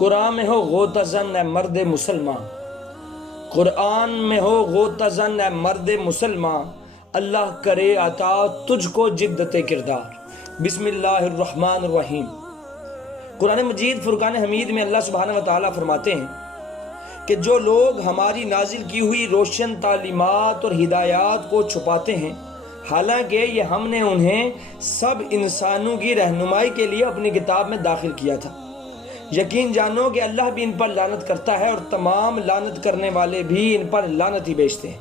قرآن میں ہو غوطہ زن اے مرد مسلمان، قرآن میں ہو غوطہ زن اے مرد مسلمان، اللہ کرے عطا تجھ کو جدت کردار۔ بسم اللہ الرحمن الرحیم۔ قرآن مجید فرقان حمید میں اللہ سبحانہ و تعالیٰ فرماتے ہیں کہ جو لوگ ہماری نازل کی ہوئی روشن تعلیمات اور ہدایات کو چھپاتے ہیں، حالانکہ یہ ہم نے انہیں سب انسانوں کی رہنمائی کے لیے اپنی کتاب میں داخل کیا تھا، یقین جانو کہ اللہ بھی ان پر لعنت کرتا ہے اور تمام لعنت کرنے والے بھی ان پر لعنت ہی بیچتے ہیں۔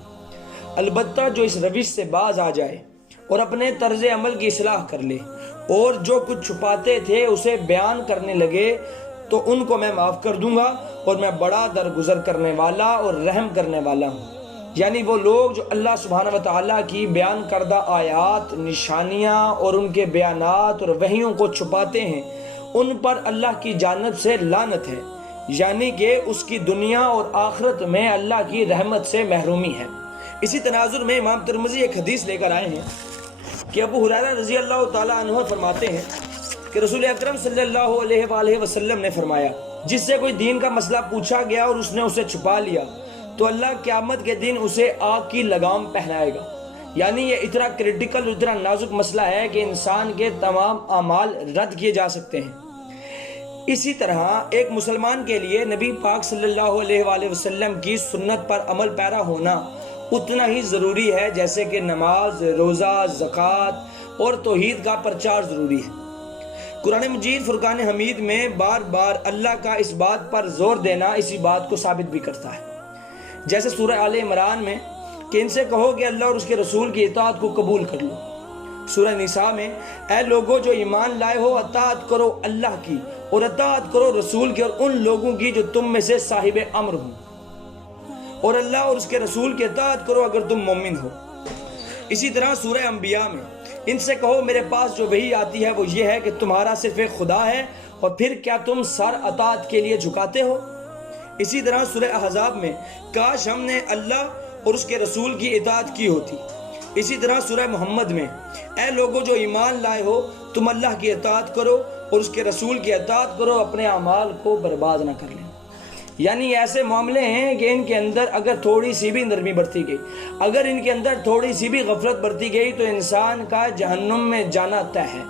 البتہ جو اس روش سے باز آ جائے اور اپنے طرز عمل کی اصلاح کر لے اور جو کچھ چھپاتے تھے اسے بیان کرنے لگے تو ان کو میں معاف کر دوں گا، اور میں بڑا درگزر کرنے والا اور رحم کرنے والا ہوں۔ یعنی وہ لوگ جو اللہ سبحانہ و تعالیٰ کی بیان کردہ آیات، نشانیاں اور ان کے بیانات اور وحیوں کو چھپاتے ہیں، ان پر اللہ کی جانب سے لعنت ہے، یعنی کہ اس کی دنیا اور آخرت میں اللہ کی رحمت سے محرومی ہے۔ اسی تناظر میں امام ترمذی ایک حدیث لے کر آئے ہیں کہ ابو ہریرہ رضی اللہ تعالیٰ عنہ فرماتے ہیں کہ رسول اکرم صلی اللہ علیہ وآلہ وسلم نے فرمایا، جس سے کوئی دین کا مسئلہ پوچھا گیا اور اس نے اسے چھپا لیا تو اللہ قیامت کے دن اسے آگ کی لگام پہنائے گا۔ یعنی یہ اتنا کریٹیکل، اتنا نازک مسئلہ ہے کہ انسان کے تمام اعمال رد کیے جا سکتے ہیں۔ اسی طرح ایک مسلمان کے لیے نبی پاک صلی اللہ علیہ وآلہ وسلم کی سنت پر عمل پیرا ہونا اتنا ہی ضروری ہے جیسے کہ نماز، روزہ، زکوٰۃ اور توحید کا پرچار ضروری ہے۔ قرآن مجید فرقان حمید میں بار بار اللہ کا اس بات پر زور دینا اسی بات کو ثابت بھی کرتا ہے، جیسے سورہ آل عمران میں کہ ان سے کہو کہ اللہ اور اس کے رسول کی اطاعت کو قبول کر لو۔ سورہ نساء میں اے لوگو جو ایمان لائے ہو، اطاعت کرو اللہ کی اور اطاعت کرو رسول کی اور ان لوگوں کی جو تم میں سے صاحب امر ہوں، اور اللہ اور اس کے رسول کی اطاعت کرو اگر تم مومن ہو۔ اسی طرح سورہ انبیاء میں ان سے کہو میرے پاس جو وحی آتی ہے وہ یہ ہے کہ تمہارا صرف ایک خدا ہے، اور پھر کیا تم سر اطاعت کے لیے جھکاتے ہو۔ اسی طرح سورہ احزاب میں کاش ہم نے اللہ اور اس کے رسول کی اطاعت کی ہوتی۔ اسی طرح سورہ محمد میں اے لوگو جو ایمان لائے ہو، تم اللہ کی اطاعت کرو اور اس کے رسول کی اطاعت کرو، اپنے اعمال کو برباد نہ کر لیں۔ یعنی ایسے معاملے ہیں کہ ان کے اندر اگر تھوڑی سی بھی نرمی برتی گئی، اگر ان کے اندر تھوڑی سی بھی غفلت برتی گئی تو انسان کا جہنم میں جانا طے ہے۔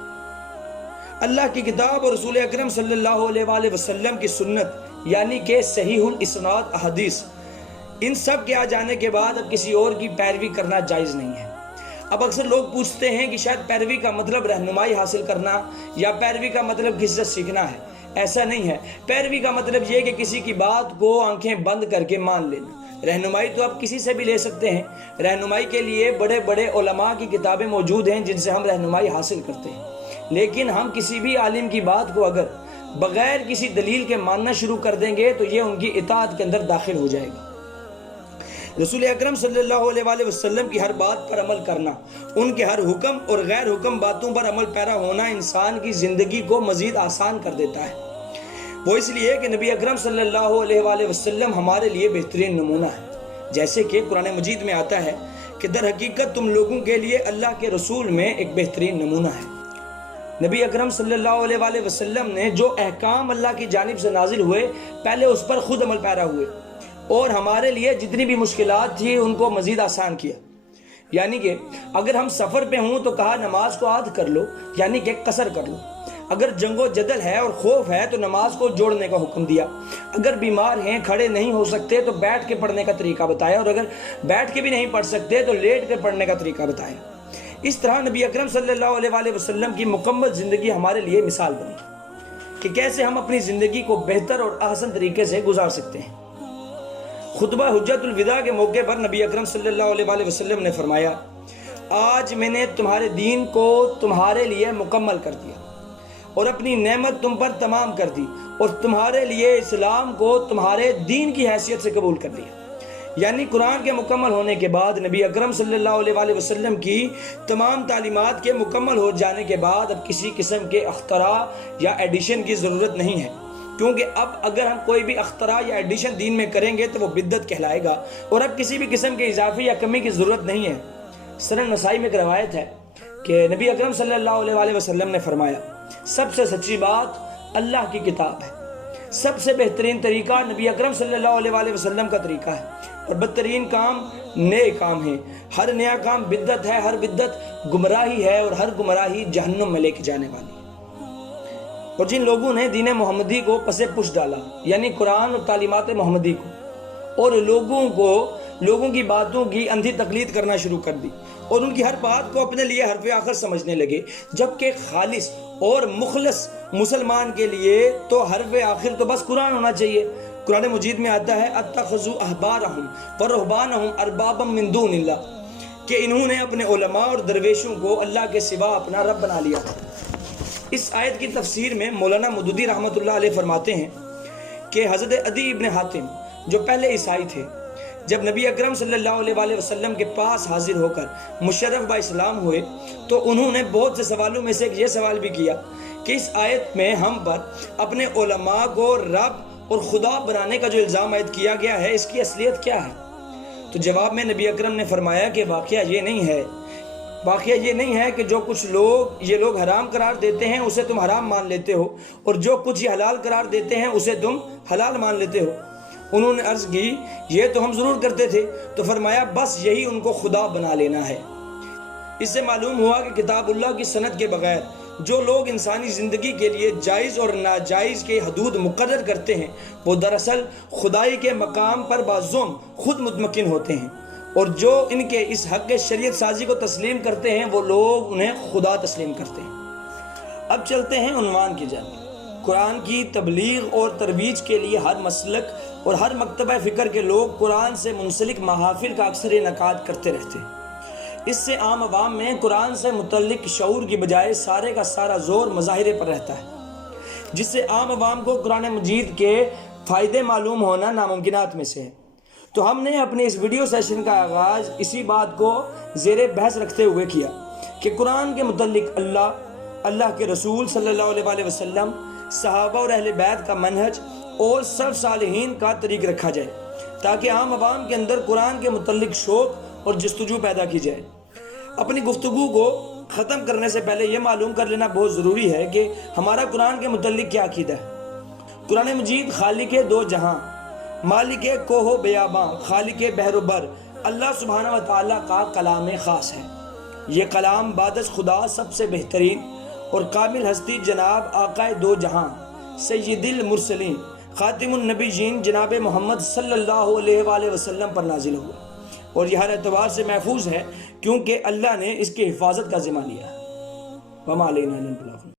اللہ کی کتاب اور رسول اکرم صلی اللہ علیہ وآلہ وسلم کی سنت یعنی کہ صحیح الاسناد احادیث، ان سب کے آ جانے کے بعد اب کسی اور کی پیروی کرنا جائز نہیں ہے۔ اب اکثر لوگ پوچھتے ہیں کہ شاید پیروی کا مطلب رہنمائی حاصل کرنا یا پیروی کا مطلب کسی سے سیکھنا ہے۔ ایسا نہیں ہے۔ پیروی کا مطلب یہ کہ کسی کی بات کو آنکھیں بند کر کے مان لینا۔ رہنمائی تو آپ کسی سے بھی لے سکتے ہیں۔ رہنمائی کے لیے بڑے بڑے علماء کی کتابیں موجود ہیں جن سے ہم رہنمائی حاصل کرتے ہیں، لیکن ہم کسی بھی عالم کی بات کو اگر بغیر کسی دلیل کے ماننا شروع کر دیں گے تو یہ ان کی اطاعت کے اندر داخل ہو جائے گا۔ رسول اکرم صلی اللہ علیہ وآلہ وسلم کی ہر بات پر عمل کرنا، ان کے ہر حکم اور غیر حکم باتوں پر عمل پیرا ہونا انسان کی زندگی کو مزید آسان کر دیتا ہے۔ وہ اس لیے کہ نبی اکرم صلی اللہ علیہ وآلہ وسلم ہمارے لیے بہترین نمونہ ہے، جیسے کہ قرآن مجید میں آتا ہے کہ در حقیقت تم لوگوں کے لیے اللہ کے رسول میں ایک بہترین نمونہ ہے۔ نبی اکرم صلی اللہ علیہ وآلہ وسلم نے جو احکام اللہ کی جانب سے نازل ہوئے پہلے اس پر خود عمل پیرا ہوئے، اور ہمارے لیے جتنی بھی مشکلات تھی ان کو مزید آسان کیا۔ یعنی کہ اگر ہم سفر پہ ہوں تو کہا نماز کو آدھ کر لو، یعنی کہ قصر کر لو۔ اگر جنگ و جدل ہے اور خوف ہے تو نماز کو جوڑنے کا حکم دیا۔ اگر بیمار ہیں، کھڑے نہیں ہو سکتے تو بیٹھ کے پڑھنے کا طریقہ بتایا، اور اگر بیٹھ کے بھی نہیں پڑھ سکتے تو لیٹ کے پڑھنے کا طریقہ بتایا۔ اس طرح نبی اکرم صلی اللہ علیہ وآلہ وسلم کی مکمل زندگی ہمارے لیے مثال بنی کہ کیسے ہم اپنی زندگی کو بہتر اور احسن طریقے سے گزار سکتے ہیں۔ خطبہ حجت الوداع کے موقع پر نبی اکرم صلی اللہ علیہ وآلہ وسلم نے فرمایا، آج میں نے تمہارے دین کو تمہارے لیے مکمل کر دیا اور اپنی نعمت تم پر تمام کر دی، اور تمہارے لیے اسلام کو تمہارے دین کی حیثیت سے قبول کر لیا۔ یعنی قرآن کے مکمل ہونے کے بعد نبی اکرم صلی اللہ علیہ وآلہ وسلم کی تمام تعلیمات کے مکمل ہو جانے کے بعد اب کسی قسم کے اختراع یا ایڈیشن کی ضرورت نہیں ہے، کیونکہ اب اگر ہم کوئی بھی اختراع یا ایڈیشن دین میں کریں گے تو وہ بدعت کہلائے گا، اور اب کسی بھی قسم کے اضافے یا کمی کی ضرورت نہیں ہے۔ سنن نسائی میں ایک روایت ہے کہ نبی اکرم صلی اللہ علیہ وآلہ وسلم نے فرمایا، سب سے سچی بات اللہ کی کتاب ہے، سب سے بہترین طریقہ نبی اکرم صلی اللہ علیہ وسلم کا طریقہ ہے، اور بدترین کام نئے کام ہیں۔ ہر نیا کام بدعت ہے، ہر بدعت گمراہی ہے، اور ہر گمراہی جہنم میں لے کے جانے والی ہے۔ اور جن لوگوں نے دین محمدی کو پس پش ڈالا، یعنی قرآن اور تعلیمات محمدی کو، اور لوگوں کی باتوں کی اندھی تقلید کرنا شروع کر دی، اور ان کی ہر بات کو اپنے لیے حرف آخر سمجھنے لگے، جبکہ خالص اور مخلص مسلمان کے لیے تو حرف آخر تو بس قرآن ہونا چاہیے۔ قرآن مجید میں آتا ہے اتخذوا احبارہم ورہبانہم اربابا من دون اللہ، کہ انہوں نے اپنے علماء اور درویشوں کو اللہ کے سوا اپنا رب بنا لیا۔ اس آیت کی تفسیر میں مولانا مودودی رحمۃ اللہ علیہ فرماتے ہیں کہ حضرت عدی ابن حاتم جو پہلے عیسائی تھے، جب نبی اکرم صلی اللہ علیہ وسلم کے پاس حاضر ہو کر مشرف با اسلام ہوئے، تو انہوں نے بہت سے سوالوں میں سے ایک یہ سوال بھی کیا کہ اس آیت میں ہم پر اپنے علماء کو رب اور خدا بنانے کا جو الزام عائد کیا گیا ہے، اس کی اصلیت کیا ہے؟ تو جواب میں نبی اکرم نے فرمایا کہ واقعہ یہ نہیں ہے کہ جو کچھ یہ لوگ حرام قرار دیتے ہیں اسے تم حرام مان لیتے ہو، اور جو کچھ یہ حلال قرار دیتے ہیں اسے تم حلال مان لیتے ہو۔ انہوں نے عرض کی یہ تو ہم ضرور کرتے تھے، تو فرمایا بس یہی ان کو خدا بنا لینا ہے۔ اس سے معلوم ہوا کہ کتاب اللہ کی سند کے بغیر جو لوگ انسانی زندگی کے لیے جائز اور ناجائز کے حدود مقرر کرتے ہیں، وہ دراصل خدائی کے مقام پر بعضهم خود متمکن ہوتے ہیں، اور جو ان کے اس حق شریعت سازی کو تسلیم کرتے ہیں وہ لوگ انہیں خدا تسلیم کرتے ہیں۔ اب چلتے ہیں عنوان کی جانب۔ قرآن کی تبلیغ اور ترویج کے لیے ہر مسلک اور ہر مکتبہ فکر کے لوگ قرآن سے منسلک محافل کا اکثر انعقاد کرتے رہتے ہیں۔ اس سے عام عوام میں قرآن سے متعلق شعور کی بجائے سارے کا سارا زور مظاہرے پر رہتا ہے، جس سے عام عوام کو قرآن مجید کے فائدے معلوم ہونا ناممکنات میں سے ہے۔ تو ہم نے اپنے اس ویڈیو سیشن کا آغاز اسی بات کو زیر بحث رکھتے ہوئے کیا کہ قرآن کے متعلق اللہ کے رسول صلی اللہ علیہ وسلم، صحابہ اور اہل بیت کا منہج اور سلف صالحین کا طریق رکھا جائے، تاکہ عام عوام کے اندر قرآن کے متعلق شوق اور جستجو پیدا کی جائے۔ اپنی گفتگو کو ختم کرنے سے پہلے یہ معلوم کر لینا بہت ضروری ہے کہ ہمارا قرآن کے متعلق کیا عقیدہ ہے۔ قرآن مجید خالق دو جہاں، مالک کوہ و بیاباں، خالق بحر و بر، اللہ سبحانہ و تعالیٰ کا کلام خاص ہے۔ یہ کلام بعد از خدا سب سے بہترین اور کامل ہستی جناب آقائے دو جہاں سید المرسلین خاتم النبیین جناب محمد صلی اللہ علیہ وآلہ وسلم پر نازل ہوا، اور یہ ہر اعتبار سے محفوظ ہے کیونکہ اللہ نے اس کی حفاظت کا ذمہ لیا ہے۔ وما علینا الا البلاغ۔